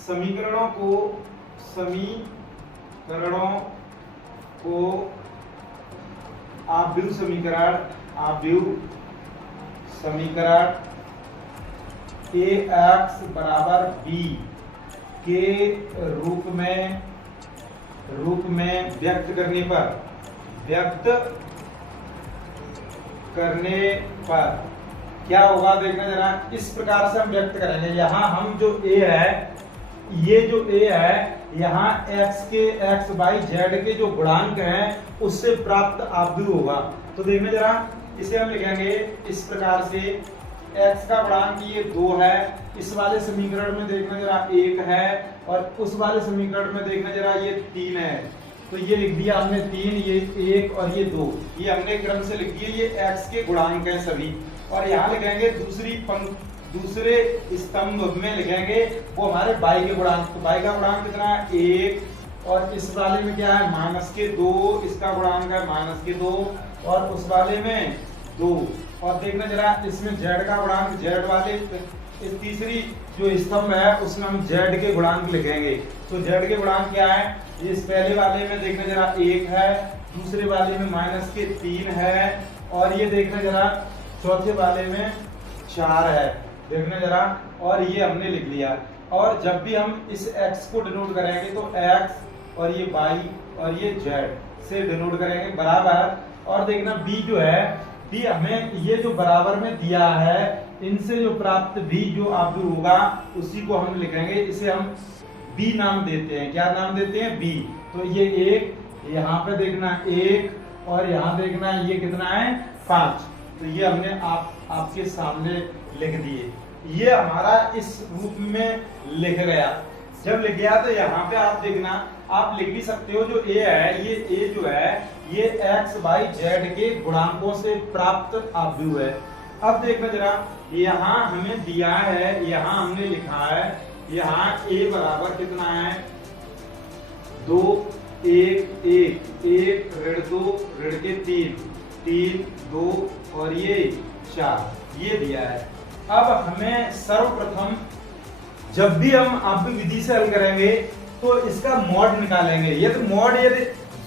समीकरणों को आव्यूह समीकरण ax बराबर b के रूप में व्यक्त करने पर क्या होगा, देखना जरा। इस प्रकार से हम व्यक्त करेंगे। यहाँ हम जो a है, ये जो a है, यहाँ x y z के जो गुणांक हैं उससे प्राप्त आव्यूह होगा। तो देखना जरा, इसे हम लिखेंगे इस प्रकार से। x का गुणांक ये 2 है, इस वाले समीकरण में देखना जरा 1 है, और उस वाले समीकरण में देखना जरा ये 3 है। तो ये लिख दिया हमने 3, ये 1 और ये 2, ये हमने क्रम से लिख दिए। ये x के गुणांक हैं सभी। और यहाँ लिखेंगे दूसरे स्तंभ में लिखेंगे वो हमारे y के गुणांक। तो y का गुणांक कितना है, 1, और इस वाले में क्या है, -2, इसका गुणांक है -2, और उस वाले में 2। और देखना जरा, इसमें z का गुणांक, z वाले इस तीसरी जो स्तंभ है उसमें हम z के गुणांक लिखेंगे। तो z के गुणांक क्या है, इस पहले वाले में देखना जरा 1 है, दूसरे वाले में -3 है, और ये देखना जरा चौथे वाले में 4 है, देखना जरा। और ये हमने लिख लिया। और जब भी हम इस x को डिनोट करेंगे तो x और ये y और ये z से डिनोट करेंगे बराबर। और देखना b जो है, b हमें ये जो बराबर में दिया है, इनसे जो प्राप्त b जो आव्यूह होगा उसी को हम लिखेंगे। इसे हम b नाम देते हैं। क्या नाम देते हैं, b। तो ये 1, यहाँ पे देखना 1, और यहाँ देखना ये कितना है, 5। तो ये हमने आपके सामने लिख दिए। ये हमारा इस रूप में लिख गया। जब लिख गया तो यहाँ पे आप देखना, आप लिख भी सकते हो जो a है, ये a जो है ये x y z के गुणांकों से प्राप्त आव्यूह है। अब देखना जरा, यहाँ हमें दिया है, यहाँ हमने लिखा है, यहाँ a बराबर कितना है, 2 1 1 1 ऋण 2 ऋण के 3 3 2 और ये 4, ये दिया है। अब हमें सर्वप्रथम जब भी हम आव्यूह विधि से हल करेंगे तो इसका मॉड निकालेंगे। यदि मॉड यदि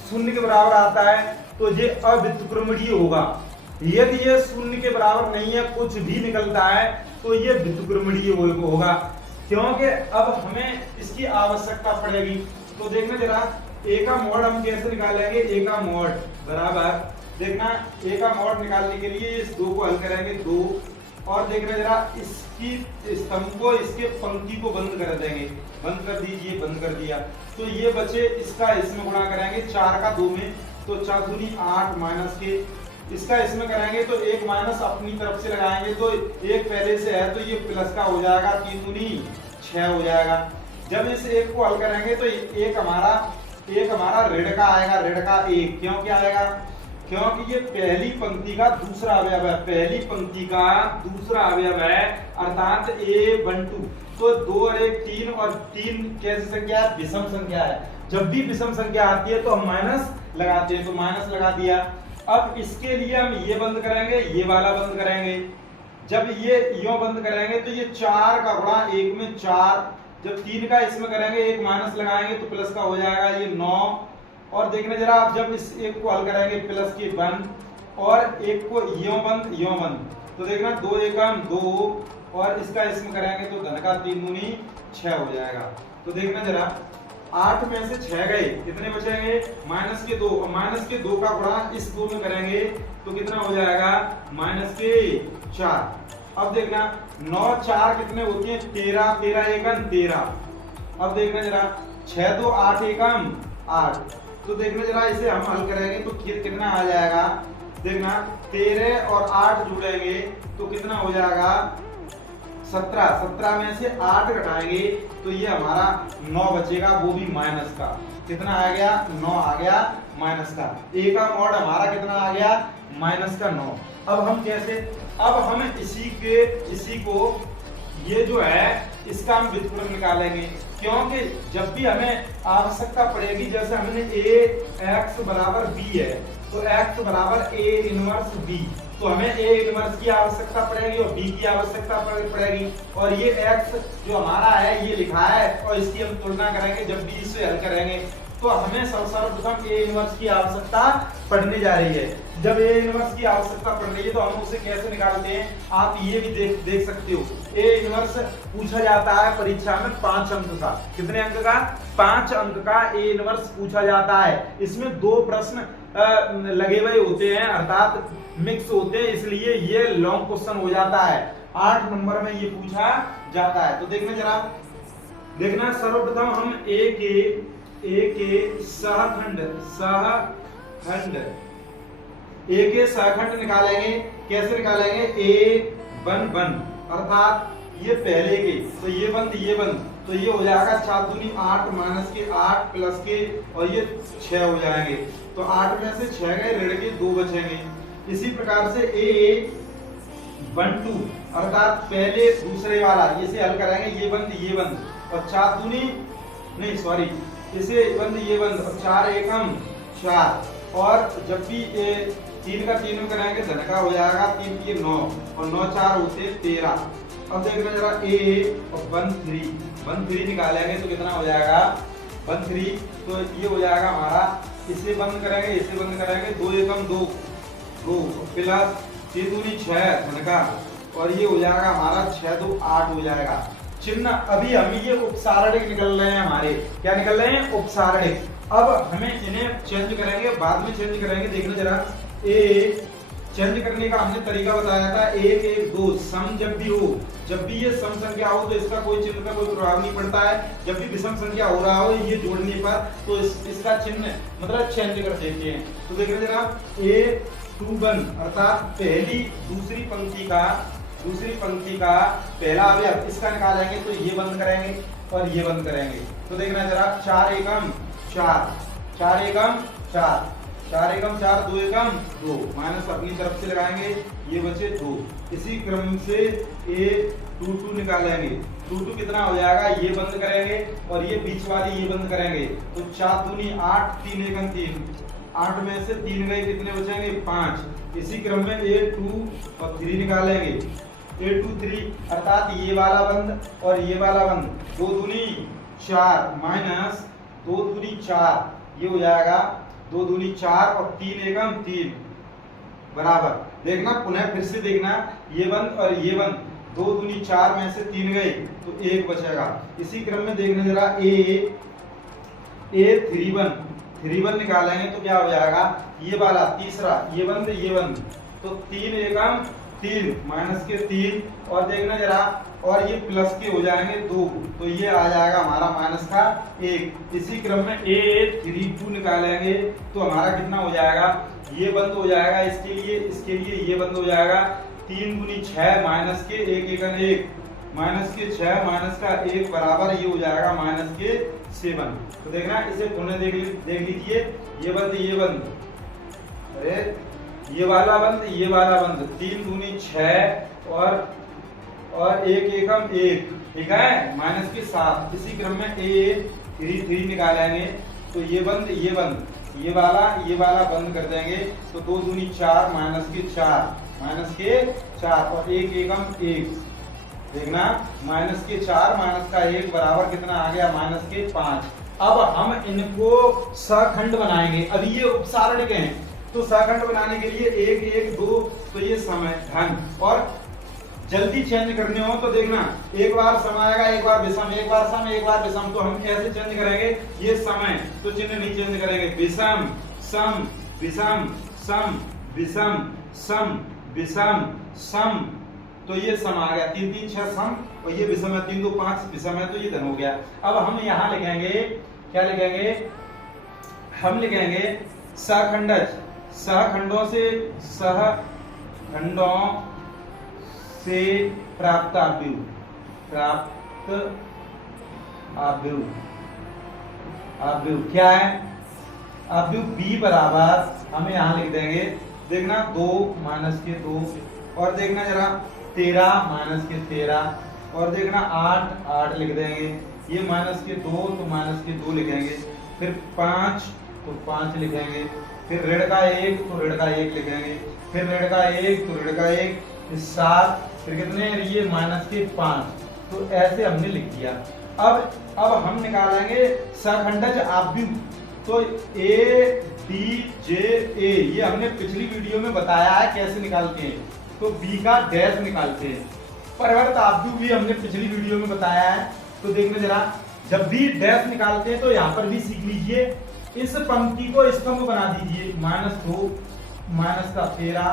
0 के बराबर आता है तो ये अव्युत्क्रमणीय होगा। यदि ये 0 के बराबर नहीं है, कुछ भी निकलता है, तो ये व्युत्क्रमणीय होगा, क्योंकि अब हमें इसकी आवश्यकता पड़ेगी। तो देखना जरा, a का मॉड हम कैसे निकालेंगे, a का मॉड बराबर, देखना a का मॉड निकालने के लिए इस 2 को हल करेंगे 2, और देखना जरा इसकी स्तंभ को, इसके पंक्ति को बंद कर देंगे, बंद कर दीजिए, बंद कर दिया। तो ये बचे, इसका इसमें गुणा करेंगे 4 का 2 में, तो 4 दूनी 8 माइनस के, इसका इसमें करेंगे तो 1 माइनस अपनी तरफ से लगाएंगे, तो 1 पहले से है तो ये प्लस का हो जाएगा, 3 दूनी 6 हो जाएगा। जब इस 1 को हल करेंगे तो एक हमारा ऋण का आएगा, ऋण का 1। क्यों क्या आएगा, क्योंकि ये पहली पंक्ति का दूसरा अवयव है, पहली पंक्ति का दूसरा अवयव है, अर्थात a12। तो 2 और 1 3, और 3 कैसी संख्या है, विषम संख्या है। जब भी विषम संख्या आती है तो हम माइनस लगाते हैं, तो माइनस लगा दिया। अब इसके लिए हम ये बंद करेंगे, ये वाला बंद करेंगे। जब ये यो बंद करेंगे तो ये 4 का गुणा 1 में 4, जब 3 का इसमें करेंगे 1 माइनस लगाएंगे तो प्लस का हो जाएगा ये 9। और देखना जरा, आप जब इस 1 को हल करेंगे प्लस के बंद, और 1 को यो बंद, तो देखना 2 1 2, और इसका इसमें करेंगे तो धन का 3 दूनी 6 हो जाएगा। तो देखना जरा, 8 में से 6 गए, कितने बचेंगे, -2, और -2 का गुणा इस 2 में करेंगे तो कितना हो जाएगा, -4। अब देखना 9 4 कितने होती है, 13 13 1 13। अब देखना जरा, 6 2 8 1 8। तो देखना जरा, इसे हम हल करेंगे तो कितना आ जाएगा, देखना 13 और 8 जुड़ेंगे तो कितना हो जाएगा, 17। 17 में से 8 घटाएंगे तो ये हमारा 9 बचेगा, वो भी माइनस का। कितना आ गया, 9 आ गया माइनस का। a का मॉड हमारा कितना आ गया, -9। अब हम कैसे, अब हम इसी को ये जो है इसका हम व्युत्क्रम निकालेंगे, क्योंकि जब भी हमें आवश्यकता पड़ेगी, जैसे हमने x बराबर b है तो x बराबर a इनवर्स b, तो हमें ए इनवर्स की आवश्यकता पड़ेगी और बी की आवश्यकता पड़ेगी, और ये x जो हमारा है ये लिखा है और इसकी हम तुलना करेंगे जब बी से हल करेंगे। तो हमें सर्वप्रथम ए इनवर्स की आवश्यकता पड़ने जा रही है। जब ए इनवर्स की आवश्यकता पड़ रही है तो हम उसे कैसे निकालते हैं, आप ये भी देख सकते हो। ए इनवर्स पूछा जाता है परीक्षा में 5 अंक का। कितने अंक का? 5 अंक का ए इनवर्स पूछा जाता है। इसमें 2 प्रश्न लगे हुए होते हैं, अर्थात मिक्स होते हैं, इसलिए ये लॉन्ग क्वेश्चन हो जाता है। 8 नंबर में ये पूछा जाता है। तो देखना जरा, देखना सर्वप्रथम हम ए के सहखंड निकालेंगे। कैसे निकालेंगे? A1 अर्थात ये पहले के, तो ये बंद तो ये हो जाएगा 4 दूनी 8 माइनस के 8 प्लस के, और ये 6 हो जाएंगे। तो 8 में से 6 गए, ऋण के 2 बचेंगे। इसी प्रकार से A12 अर्थात पहले दूसरे वाला, इसे हल करेंगे, ये बंद और 4 दूनी नहीं सॉरी इसे ये बंद और 4 एकम 4, और जब भी 3 का 3 में कराएंगे धन का हो जाएगा 3 के 9 और 9 4 होते 13। अब देखना जरा ए और 1 3 निकालेंगे तो कितना हो जाएगा? 1 3, तो ये हो जाएगा हमारा, इसे बंद करेंगे 2 एकम 2 प्लस 3 दूनी 6 धन का, और ये हो जाएगा हमारा 6 2 8 हो जाएगा। चिन्ह अभी हम ये उपसारणिक निकल रहे हैं हमारे, क्या निकल रहे हैं? उपसारणिक। अब हमें इन्हें चेंज करेंगे, बाद में चेंज करेंगे। देखना जरा, ए चेंज करने का हमने तरीका बताया था, 1 1 2 सम जब भी ये सम संख्या हो तो इसका कोई चिन्ह का कोई प्रभाव नहीं पड़ता है। जब भी विषम संख्या हो रहा हो ये जोड़ने पर तो इसका चिन्ह मतलब चेंज कर देते हैं। तो देखना जरा, A21 अर्थात पहली दूसरी पंक्ति का पहला अवयव, इसका निकालेंगे तो ये बंद करेंगे और ये बंद करेंगे। तो देखना जरा, 4 एकम 4 2 एकम 2 माइनस अपनी तरफ से लगाएंगे, ये बचे 2। इसी क्रम से A22 निकालेंगे, 22 कितना हो जाएगा? ये बंद करेंगे और ये बीच वाली ये बंद करेंगे। तो 4 दूनी 8 3 एकम 3, 8 में से 3 गए, कितने बचेंगे? 5। इसी क्रम में A2 और 3 निकालेंगे, A23 अर्थात ये वाला बंद और ये वाला बंद, 2 दूनी 4 माइनस 2 दूनी 4, ये हो जाएगा 2 दूनी 4 और 3 एकम 3 बराबर। देखना पुनः फिर से देखना, ये बंद और ये बंद, 2 दूनी 4 में से 3 गए तो 1 बचेगा। इसी क्रम में देखना जरा, A31 निकालेंगे तो क्या हो जाएगा? ये वाला तीसरा, ये बंद तो 3 एकम 3 माइनस के 3, और देखना जरा, और ये प्लस के हो जाएंगे 2, तो ये आ जाएगा हमारा माइनस का 1। इसी क्रम में A32 निकालेंगे तो हमारा कितना हो जाएगा? ये बंद हो जाएगा, इसके लिए ये बंद हो जाएगा। 3 दूनी 6 माइनस के 1 एकम 1 माइनस के 6 माइनस का 1 बराबर, ये हो जाएगा माइनस के 7। तो देखना, इसे पुनः देख लीजिए, ये बंद अरे ये वाला बंद 3 दूनी 6 और 1 एकम 1, ठीक है, माइनस के 7। इसी क्रम में A33 निकालेंगे तो ये बंद ये वाला बंद कर देंगे, तो 2 दूनी 4 माइनस के 4 और 1 एकम 1। देखना, माइनस के 4 माइनस का 1 बराबर कितना आ गया? माइनस के 5। अब हम इनको सहखंड बनाएंगे। अभी ये उपसारणिक हैं, तो सहखंड बनाने के लिए 1 1 2, तो ये सम है धन, और जल्दी चेंज करने हो तो देखना, एक बार सम आएगा, एक बार विषम, एक बार सम, एक बार विषम। तो हम कैसे चेंज करेंगे? ये सम है तो चिन्ह नहीं चेंज करेंगे, विषम सम विषम सम विषम सम विषम सम, तो ये सम आ गया। 3 3 6 सम, और ये विषम है, 3 2 5 विषम है, तो ये धन हो गया। अब हम यहाँ लिखेंगे, क्या लिखेंगे? हम लिखेंगे सहखंडज, सहखंडों से प्राप्त आव्यूह क्या है? आव्यूह B बराबर हम यहाँ लिख देंगे, देखना 2 माइनस के 2, और देखना जरा 13 माइनस के 13, और देखना 8 लिख देंगे, ये माइनस के 2 तो माइनस के 2 लिखेंगे, फिर 5 तो 5 लिखेंगे, फिर ऋण का 1 तो ऋण का 1 लिखेंगे, फिर ऋण का 1 तो ऋण का 1, 7, फिर कितने ये माइनस के 5। तो ऐसे हमने लिख दिया। अब हम निकालेंगे सखंडज आव्यूह। तो ए डी जे ए ये हमने पिछली वीडियो में बताया है कैसे निकालते हैं। तो बी का डैश निकालते हैं। परिवर्त आव्यूह भी हमने पिछली वीडियो में बताया है। तो देखना जरा, जब भी डैश निकालते हैं तो यहाँ पर भी सीख लीजिए। इस पंक्ति को स्तंभ बना दीजिए, -2 माइनस का 13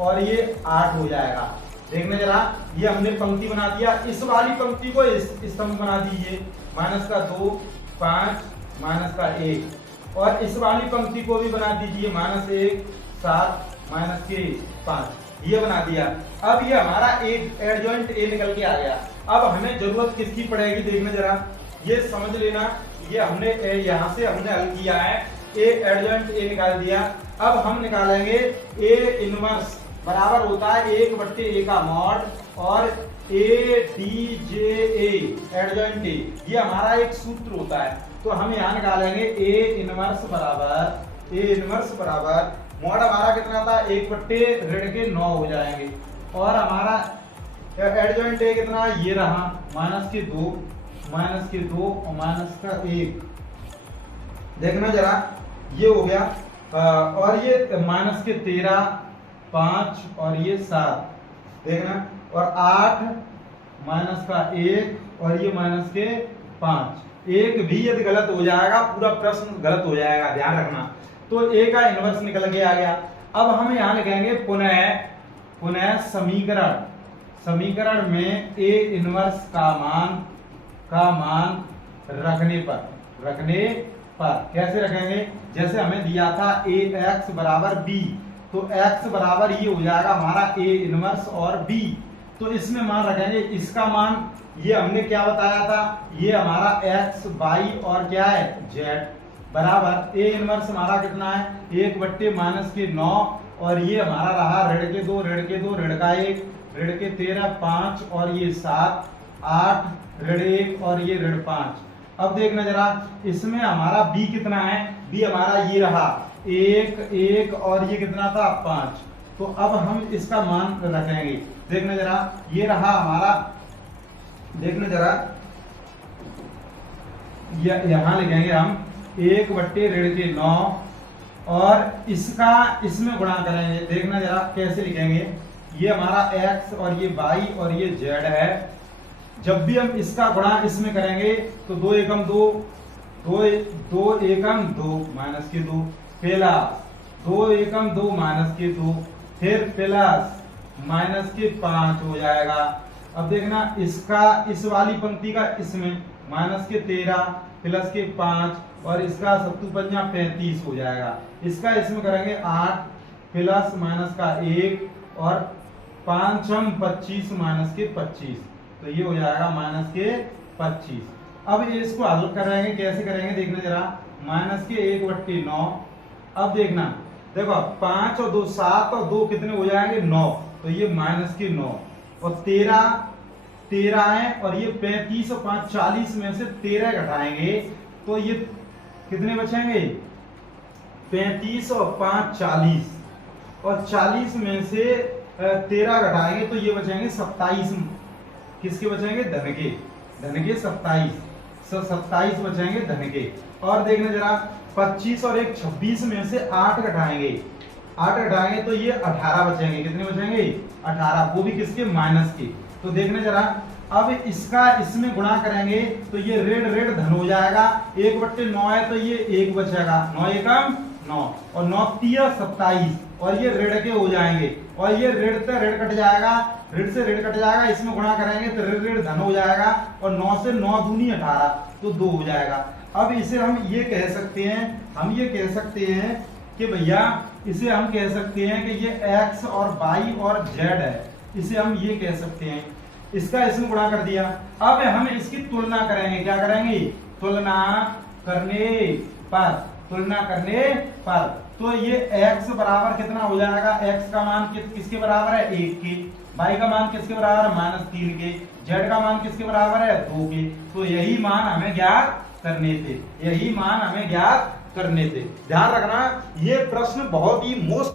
और ये 8 हो जाएगा। देखना जरा, ये हमने पंक्ति बना दिया। इस वाली पंक्ति को स्तंभ बना दीजिए, माइनस का 2 5 माइनस का 1 और इस वाली पंक्ति को भी बना दीजिए, -1 7 माइनस के 5। ये बना दिया। अब ये हमारा एडजॉइंट ए निकल के आ गया। अब हमें जरूरत किसकी पड़ेगी, देखना जरा, ये समझ लेना। ये हमने यहाँ से हमने हल किया है, ए एडजॉइंट ए निकाल दिया। अब हम निकालेंगे ए इनवर्स बराबर होता है 1/a का मॉड और A D J A adjoint A, ये हमारा एक सूत्र होता है। तो हम यहाँ निकालेंगे ए इनवर्स बराबर मॉड हमारा कितना था, 1/9 हो जाएंगे और हमारा एडजॉइंट ए कितना, ये रहा -2 और माइनस का 1। देखना जरा, ये हो गया और ये -13 5 और ये 7। देखना, और 8 माइनस का 1 और ये -5। एक भी यदि गलत हो जाएगा पूरा प्रश्न गलत हो जाएगा, ध्यान रखना। तो ए का इनवर्स निकल के आ गया। अब हम यहाँ लिखेंगे पुनः समीकरण में ए इनवर्स का मान रखने पर कैसे रखेंगे, जैसे हमें दिया था ए एक्स बराबर बी, तो x बराबर ये हो जाएगा हमारा ए इनवर्स और b। तो इसमें मान रखेंगे, इसका मान ये हमने क्या बताया था, ये हमारा x y और क्या है z बराबर ए इनवर्स हमारा कितना है 1/-9 और ये हमारा रहा ऋण के 2 ऋण का 1 ऋण के 13 5 और ये 7 8 ऋण 1 और ये ऋण 5। अब देखना जरा, इसमें हमारा b कितना है, b हमारा ये रहा 1 और ये कितना था 5। तो अब हम इसका मान रखेंगे। देखना जरा, ये रहा हमारा, देखना जरा, यहां लिखेंगे हम 1/9 और इसमें गुणा करेंगे। देखना जरा कैसे लिखेंगे, ये हमारा x और ये y और ये z है। जब भी हम इसका गुणा इसमें करेंगे तो 2 एकम 2 माइनस के 2 प्लस 2 एकम 2 माइनस के 2 फिर प्लस माइनस के 5 हो जाएगा। अब देखना, इसका इस वाली पंक्ति का इसमें माइनस के 13 प्लस के 5 और इसका 7 35 हो जाएगा। इसका इसमें करेंगे 8 प्लस माइनस का 1 और 5 25 माइनस के 25, तो ये हो जाएगा माइनस के 25। अब इसको हल करेंगे, कैसे करेंगे देखना जरा, माइनस के 1/9। अब देखना, देखो 5 और 2 7 और 2 कितने हो जाएंगे 9, तो ये माइनस के 9 और 13 है और ये 35 और 5 40 में से 13 घटाएंगे तो ये कितने बचेंगे 35 और 5 40 और 40 में से 13 घटाएंगे तो ये बचेंगे 27। किसके बचेंगे, धन के 27 बचेंगे धन के। और देखना जरा, 25 और 1 26 में से 8 घटाएंगे तो ये 18 बचेंगे। कितने बचेंगे 18, वो भी किसके, माइनस के। तो देखना जरा, अब इसका इसमें गुणा करेंगे तो ये ऋण धन हो जाएगा। 1/9 है तो ये 1 बचेगा, 9 एकम 9 और 9 3 27 और ये ऋण के हो जाएंगे और ये ऋण से ऋण कट जाएगा, ऋण से ऋण कट जाएगा, इसमें गुणा करेंगे तो ऋण धन हो जाएगा और 9 से 9 दूनी 18 तो 2 हो जाएगा। अब इसे हम ये कह सकते हैं, कि भैया इसे हम कह सकते हैं कि ये x और y और z है, इसे हम ये कह सकते हैं। इसका इसमें गुणा कर दिया। अब हम इसकी तुलना करेंगे, क्या करेंगे, तुलना करने पर तो ये x बराबर कितना हो जाएगा, x का मान किसके बराबर है 1 के, y का मान किसके बराबर है -3 के, z का मान किसके बराबर है 2 के। तो यही मान हमें ज्ञात करने थे। ध्यान रखना, ये प्रश्न बहुत ही मोस्ट